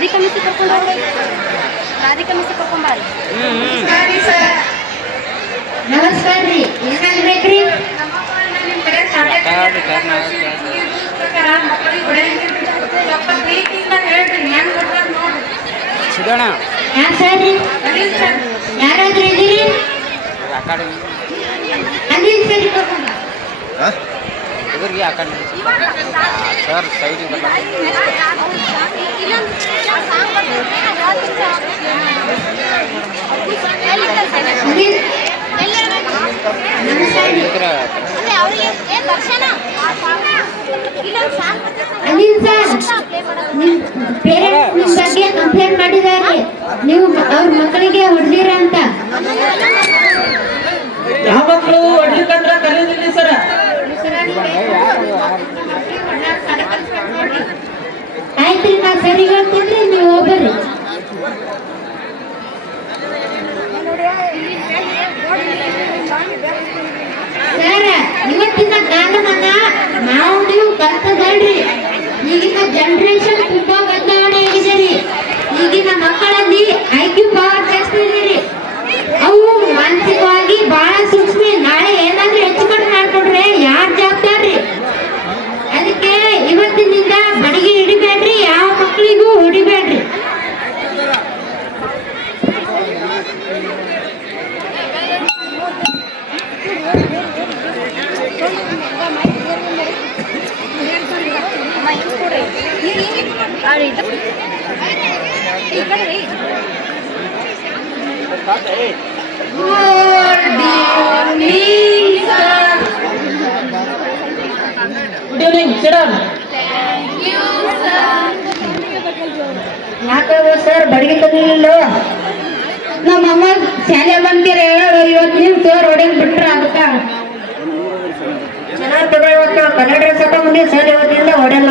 Radhika miss ಕರ್ಕೊಂಡು Radhika miss ಕರ್ಕೊಂಬಾರ ನಮಸ್ಕಾರ ರೀ ಏನಾದ್ರು ಸಿಗೋಣ ಯಾರಾದ್ರೂ ಇದ್ದೀರಿ ಅನಿಲ್ ಸರಿ ಕರ್ಕೊಂಡ್ ಬಾ. ಎದುರಿಗೆ ಆ ಕಡೆ ಸರ್ ಸೈಡಿಗೆ ಬರಲ್ಲ ಅನಿಲ್ ನಮಸ್ಕಾರ ರೀ ಇದ್ರ ಅನಿಲ್ ಸರ್ ನಿಮ್ ಪೇರೆಂಟ್ಸ್ ನಿಮ್ ಬಗ್ಗೆ ಕಂಪ್ಲೇಂಟ್ ಮಾಡಿದ್ದಾರೆ. ನೀವು ಅವ್ರ ಮಕ್ಕಳಿಗೆ ಹೊಡೆದಿರ ಅಂತ. ಯಾವ ಮಕ್ಕಳು ಕಲಿಯೋದಿಲ್ಲ ಸರ್? ನಾ ಸರಿ ಹೇಳ್ತೀನಿ ನೀವು ಹೋಗ್ಬರ್ರಿ ಸರ್ ಇವತ್ತಿನ ನಾವು ನೀವು ಕಲ್ತದಲ್ರಿ ಈಗಿನ ಜನರೇಷನ್ ತುಂಬಾ ಬದಲಾವಣೆ ರೀ. ಈಗಿನ ಮಕ್ಕಳಲ್ಲಿ IQ Q power good evening sir ಬಡಿಗೆ ತಂದಿಲ್ಲ ನಮ್ಮ ಅಮ್ಮ ಶಾಲೆ ಬಂದಿರ ಹೇಳೋರು ಇವತ್ತು ಸರ್ ಹೊಡೆದ್ ಬಿಟ್ರ ಅದಕ್ಕ ಚೆನ್ನಾಗಿ ತಗೋ ಇವತ್ತು ಕನ್ನಡ ಸತ ಮುಂದೆ ಸರ್ ಇವತ್ತಿಂದ ಹೊಡೆಯಲ್ಲ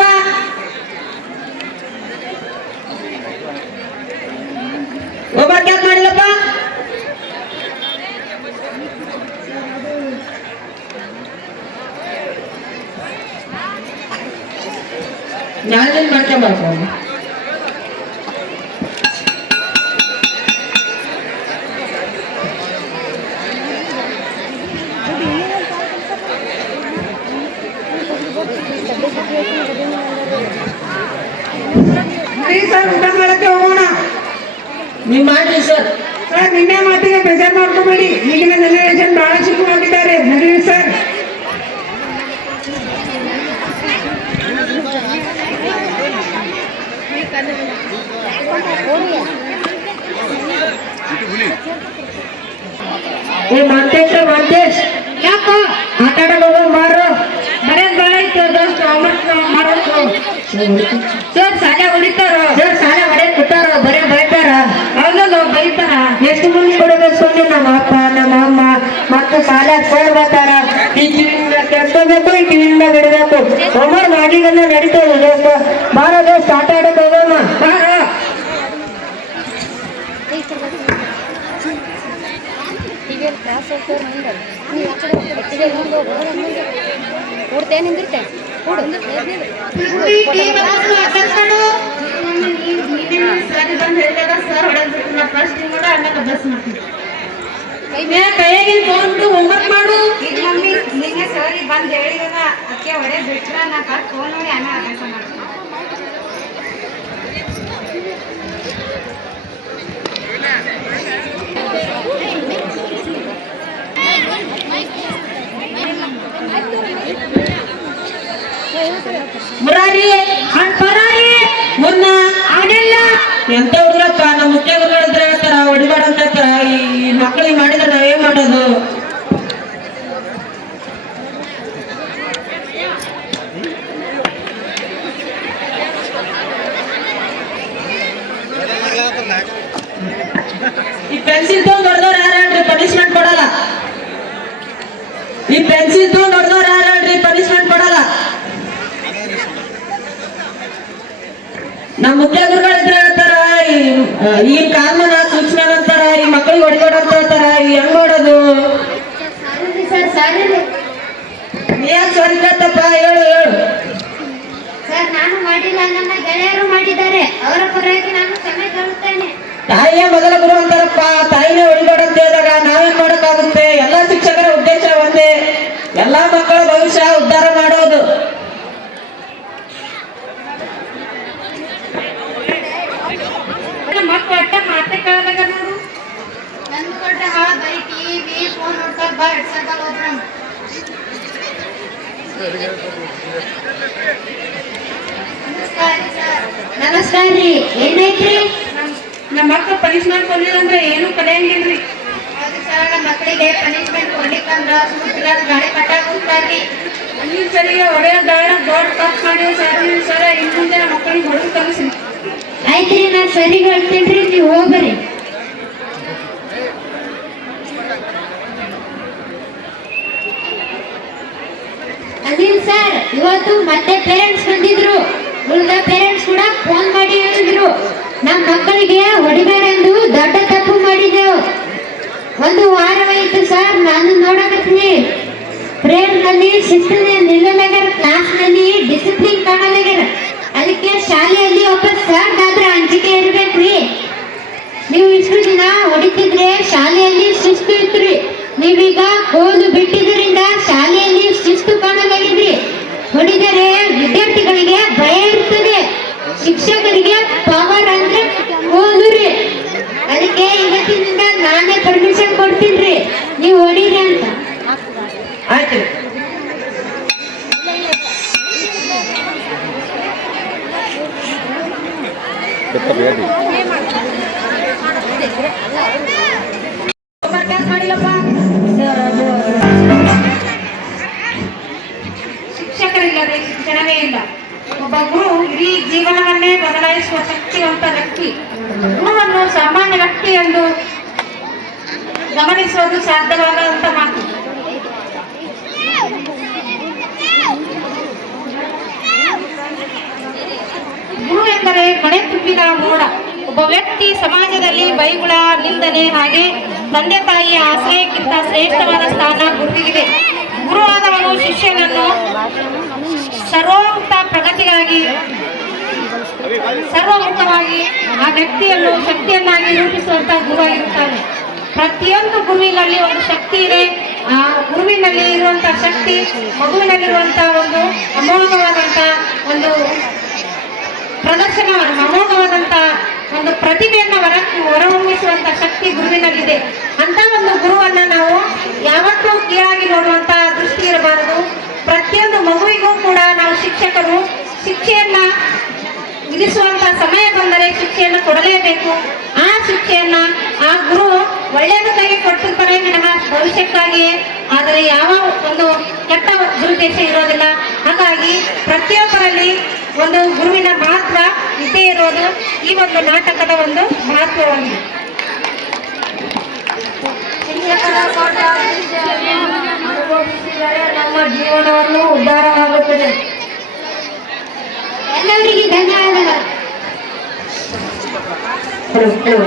ಹೋಮ್ವರ್ಕ್ ಯಾಕೆ ಮಾಡಿಲ್ಲಪ್ಪ ನಾಳೆ ಮಾಡ್ಕೊಂಬರ್ತಾರೆ ನಿನ್ನೆ ಮಾತಿಗೆ ಬೇಜಾರು ಮಾಡ್ಕೋಬೇಡಿ. ಈಗಿನ ಜನರೇಷನ್ ಬಹಳ ಚಿಕ್ಕವಾಗಿದ್ದಾರೆ ನಡೀರಿ ಸರ್. ಏ ಮಾತೇಶ ಮಾತೇಶ್ ಯಾಕ? ಆಟ ಆಡಕ್ ಹೋಗೋಣ ಬಾರು. ಬರೆಯದ್ ಭಾಳ ಐತಿ ದೋಸ್ತ ಹೋಮ್ವರ್ಕ್ ಮಾಡೋದು ಸರ್ ಶಾಲೆ ಹೊಡಿತಾರ ಸರ್ ಶಾಲೆ ಹೊಡೆಯಕ್ ಬಿಟ್ಟಾರ ಬರೀ ಬೈತಾರ ಹೌದಲ್ಲ ಬೈತಾರ ಎಷ್ಟು ಮಂದಿ ಕೊಡಬೇಕು ಸುಮ್ಮನೆ ನಮ್ಮ ಅಪ್ಪ ನಮ್ಮ ಅಮ್ಮ ಮತ್ತು ಶಾಲೆ ಸರ್ ಬರ್ತಾರ ಈ ಕಿವಿಯಿಂದ ಕೆಡ್ಸ್ಕೋಬೇಕು ಈ ಕಿವಿಯಿಂದ ಬಿಡಬೇಕು ಹೋಮ್ವರ್ಕ್ ನಡೀತಾ ಇದೆ ದೋಸ್ತ ಬಾರ ದೋಸ್ತ ಹೋಗೋಣ. ಮುಂದೆ ನೀವು ಆ ಕಡೆ ಈಗ ಮುಂದೆ ಫೋನ್ ಬಿಡು ಹೋಮ್ವರ್ಕ್ ಮಾಡು. ನಿನ್ನೆ ಸರಿ ಬಂದು ಹೇಳಿದ ಅಕ್ಕೆ ಹೊಡೆ ಬಿಟ್ರ ನಾ ಫೋನ್ ನೋಡಿ ಅನ್ನ ಅಭ್ಯಾಸ ಮಾಡ್ತೀನಿ. ಮುರಾರಿ ಹಣ್ ಪರಾರಿ ಮುನ್ನ ಅವನೆಲ್ಲ ಎಂತ ಹುಡುಗರಪ್ಪ ನಮ್ಮ ಮುಖ್ಯ ಗುರುಗಳು ಇದ್ರೆ ಹೇಳ್ತಾರ ಹೊಡಿಬೇಡ ಅಂತ ಹೇಳ್ತಾರ ಈ ಮಕ್ಕಳಿಗೆ ಮಾಡಿದ್ರೆ ನಾವೇನ್ ಮಾಡೋದು ಈ ಪೆನ್ಸಿಲ್ ತಗೊಂಡ್ ಹೊಡೆದವ್ರು ಯಾರು ಹೇಳ್ರಿ ಪನಿಷ್ಮೆಂಟ್ ಕೊಡಲ್ಲ ಈ ಪೆನ್ಸಿಲ್ ತಗೊಂಡ್ ಹೊಡೆದವ್ರು ಯಾರು ಹೇಳ್ರಿ? ಪನಿಷ್ಮೆಂಟ್ ಕೊಡಲ್ಲ. ನಮ್ಮ ಮುಖ್ಯ ಗುರುಗಳು ಇದ್ರೆ ಹೇಳ್ತಾರ, ಈ- ಕಾನೂನ ಸೂಚನೆ ಅಂತಾರ ಈ ಮಕ್ಕಳಿಗೆ ಹೊಡಿಬೇಡ ಅಂತ ಹೇಳ್ತಾರ, ಈ ಹೆಂಗ್ ನೋಡೋದು ಸರ್ ಸರಿ ನೀ ಯಾಕೆ ಸರಿಕತ್ತಪ್ಪ ಹೇಳು ಹೇಳು. ಸರ್, ನಾನು ಮಾಡಿಲ್ಲ ನನ್ನ ಗೆಳೆಯರು ಮಾಡಿದ್ದಾರೆ. ಅವರ ಪರವಾಗಿ ನಾನು ಕ್ಷಮೆ ಕೇಳುತ್ತೇನೆ. ತಾಯಿಯೇ ಮೊದಲ ಗುರು ಅಂತಾರಪ್ಪ ತಾಯಿನೇ ಹೊಡಿಬೇಡ ಅಂತ ಹೇಳಿದಾಗ ನಾವೇನ್ ಮಾಡೋಕ್ಕಾಗುತ್ತೆ ಎಲ್ಲಾ ಶಿಕ್ಷಕರ ಉದ್ದೇಶ ಒಂದೇ ಎಲ್ಲಾ ಮಕ್ಕಳ ಭವಿಷ್ಯ ಉದ್ಧಾರ ಮಾಡೋದು ಮಕ್ಕಳು ಅಟ್ಟ ಮಾತೆ ಕೇಳದಾಗ ನೋಡು ನಂದು ಕೊಟ್ರೆ ಹಾಳ ಬರೀ ಟಿವಿ ಫೋನ್ ನೋಡ್ತಾರೆ ಬಾ ಎಡ್ಸಕ್ಕಲ್ಲ ಹೋದ್ರು ನಮಸ್ಕಾರ ರೀ ಏನೈತ್ರಿ ನಮ್ಮ ಮಕ್ಕಳು ಪನಿಷ್ಮೆಂಟ್ ಕೊಡ್ಲಿಲ್ಲ ಅಂದ್ರೆ ಏನು ಕಲಿಯಂಗಿಲ್ರಿ ಹೌದು ಸರ್ ನಮ್ಮ ಮಕ್ಕಳಿಗೆ ಪನಿಷ್ಮೆಂಟ್ ಕೊಡ್ಲಿಕ್ಕಂದ್ರ ಸುತ್ತಿಲ್ಲ ಗಾಳಿ ಕಟ್ಟಾಗ ಹೋಗ್ತಾರ್ರಿ ಅಲ್ಲಿ ಸರಿಗೆ ಹೊಡೆಯ ದಾಳ ದೊಡ್ಡ ತಪ್ಪು ಮಾಡಿ ಸರ್ ಸರ ಇನ್ನು ಮುಂದೆ ನಮ್ಮ ಮಕ್ಕಳಿಗೆ ಹೊಡೆದು ಕಲಿಸಿ ಆಯ್ತ್ರಿ ನಾ ಸರಿ ಹೇಳ್ತೇನ್ರಿ ನೀವು ಹೋಗ್ಬರ್ರಿ ಅನಿಲ್ ಸರ್ ಇವತ್ತು ಮತ್ತೆ ಪೇರೆಂಟ್ಸ್ ಬಂದಿದ್ರು. ಉಳಿದ ಪೇರೆಂಟ್ಸ್ ಕೂಡ ಫೋನ್ ಮಾಡಿ ಒಂದು ವಾರವಾಯಿತು ಸರ್, ನಾನು ನೋಡಕತ್ತೀನಿ. ಪ್ರೇರ್ನಲ್ಲಿ ಶಿಸ್ತನೆ ನಿಲ್ಲಲಾಗ್ಯಾರ ಕ್ಲಾಸ್ನಲ್ಲಿ ಡಿಸಿಪ್ಲಿನ್ ಕಾಣಲಾಗ್ಯಾರ ಅದಕ್ಕೆ ಶಾಲೆಯಲ್ಲಿ ಒಬ್ಬ ಸರ್ ಆದ್ರೆ ಅಂಜಿಕೆ ಇರ್ಬೇಕ್ರಿ. ನೀವು ಇಷ್ಟು ದಿನ ಹೊಡಿತಿದ್ರೆ ಶಾಲೆಯಲ್ಲಿ ಶಿಸ್ತು ಇತ್ರಿ. ನೀವೀಗ ಕೋಲು ಬಿಟ್ಟಿದ್ದರಿಂದ ಶಾಲೆಯಲ್ಲಿ ಶಿಸ್ತು ಕಾಣಲಾಗಿದ್ರಿ. ಹೊಡಿದರೆ ವಿದ್ಯಾರ್ಥಿಗಳಿಗೆ ಭಯ ಇರ್ತದೆ. ಶಿಕ್ಷಕರಿಗೆ ಪವರ್ ಅಂದ್ರೆ ಕೋಲು ರೀ. ಅದಕ್ಕೆ ಇವತ್ತಿನಿಂದ ಬದಲಾಯಿಸುವ ಶಕ್ತಿವಂತ ವ್ಯಕ್ತಿ. ಗುರುವನ್ನು ಸಾಮಾನ್ಯ ವ್ಯಕ್ತಿ ಎಂದು ಗಮನಿಸುವುದು ಸಾಧ್ಯವಾಗದಂತ ಮಾತು. ಗುರು ಎಂದರೆ ಮನೆ ತುಂಬಿದ ಮೋಡ. ಒಬ್ಬ ವ್ಯಕ್ತಿ ಸಮಾಜದಲ್ಲಿ ಬೈಗುಳ, ನಿಂದನೆ ಹಾಗೆ ತಂದೆ ತಾಯಿಯ ಆಶ್ರಯಕ್ಕಿಂತ ಶ್ರೇಷ್ಠವಾದ ಸ್ಥಾನ ಗುರುವಿಗಿದೆ ಗುರುವಾದವನು ಶಿಷ್ಯನನ್ನು ಸರ್ವೋಕ್ತ ಪ್ರಗತಿಗಾಗಿ ಸರ್ವಮುಖವಾಗಿ ಆ ವ್ಯಕ್ತಿಯನ್ನು, ಶಕ್ತಿಯನ್ನಾಗಿ ರೂಪಿಸುವಂತ ಗುರುವಾಗಿರುತ್ತಾನೆ ಪ್ರತಿಯೊಂದು ಗುರುವಿನಲ್ಲಿ ಒಂದು ಶಕ್ತಿ ಇದೆ. ಆ ಗುರುವಿನಲ್ಲಿ ಇರುವಂತಹ ಶಕ್ತಿ, ಮಗುವಿನಲ್ಲಿರುವಂತಹ ಒಂದು ಅಮೋಘವಾದಂತ ಒಂದು ಪ್ರದರ್ಶನ ಅಮೋಘವಾದಂತ ಒಂದು ಪ್ರತಿಭೆಯನ್ನು ಹೊರ ಹೊರಹೊಮ್ಮಿಸುವಂತ ಶಕ್ತಿ ಗುರುವಿನಲ್ಲಿದೆ ಅಂತ ಒಂದು ಗುರುವನ್ನ ನಾವು ಯಾವತ್ತೂ ಕೀಳಾಗಿ ನೋಡುವಂತ ದೃಷ್ಟಿ ಇರಬಾರದು. ಪ್ರತಿಯೊಂದು ಮಗುವಿಗೂ ಕೂಡ ನಾವು ಶಿಕ್ಷಕರು, ಶಿಕ್ಷೆಯನ್ನ ವಿಧಿಸುವಂತ ಸಮಯ ಬಂದರೆ ಶಿಕ್ಷೆಯನ್ನು ಕೊಡಲೇಬೇಕು. ಆ ಶಿಕ್ಷೆಯನ್ನ ಆ ಗುರು ಒಳ್ಳೆಯದಕ್ಕಾಗಿ ಕೊಟ್ಟಿರ್ತಾರೆ ವಿನಃ ಭವಿಷ್ಯಕ್ಕಾಗಿಯೇ. ಆದರೆ ಯಾವ ಒಂದು ಕೆಟ್ಟ ದುರುದ್ದೇಶ ಇರೋದಿಲ್ಲ. ಹಾಗಾಗಿ ಪ್ರತಿಯೊಬ್ಬರಲ್ಲಿ ಒಂದು ಗುರುವಿನ ಮಹತ್ವ ಇದ್ದೇ ಇರೋದು ಈ ಒಂದು ನಾಟಕದ ಒಂದು ಮಹತ್ವವಾಗಿದೆ. ನಮ್ಮ ಜೀವನವನ್ನು ಉದ್ಧಾರವಾಗುತ್ತದೆ. ಎಲ್ಲರಿಗೆ ಧನ್ಯವಾದಗಳು ಹಲೋ ಹಲೋ